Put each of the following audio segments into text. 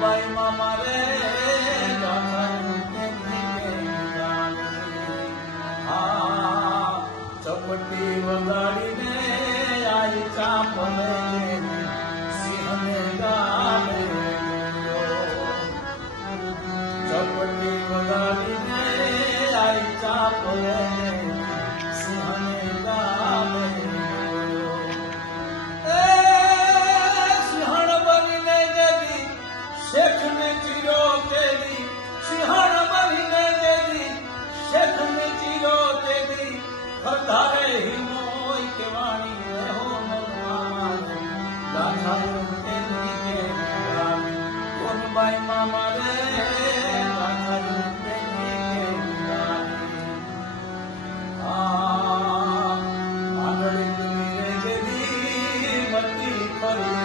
ભાઈ મામા રે ગાથાયું કેની હા ચપટી વગાડીને આઈ ચાપલે સિંહને ગામે ચપટી વગાડીને આઈ ચાપલે સિંહને ગામે शेख ने चीरो तेरी सिंहण बनीने देदी शेख ने चीरो तेदी खरधारे ही मोई के वाणी हो मामा रे गाथाયું तेरी के कोन बाई मामा रे गाथाયું तेरी के आंगળી તુમીને જેદી મતી ફરી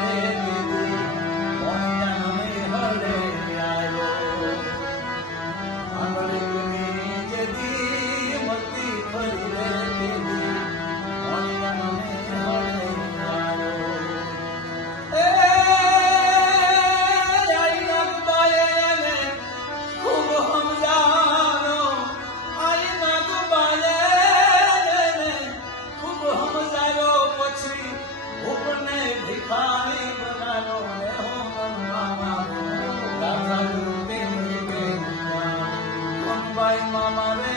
मामा रे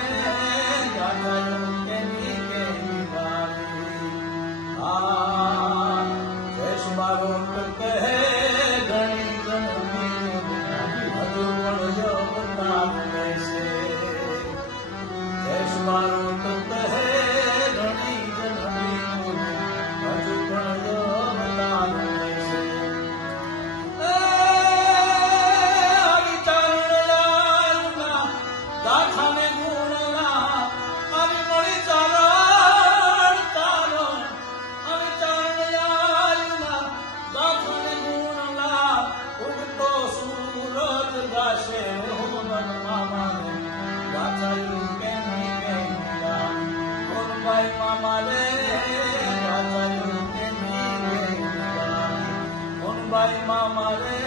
गाथाયું કેની देश मारो कहે ઘણી જન્મી હજુ પણ યમતા છે દેશ મારો કહે ઘણી જન્મી હજુ પણ યમતા गाथाने गुणला अभी मणि चरण तारो अभी चरण आयुना गाथाने गुणला उगतो सूरज गाशे मन मामा रे गाथाયું કેની कोन भाई मामा रे गाथाયું કેની कोन भाई मामा रे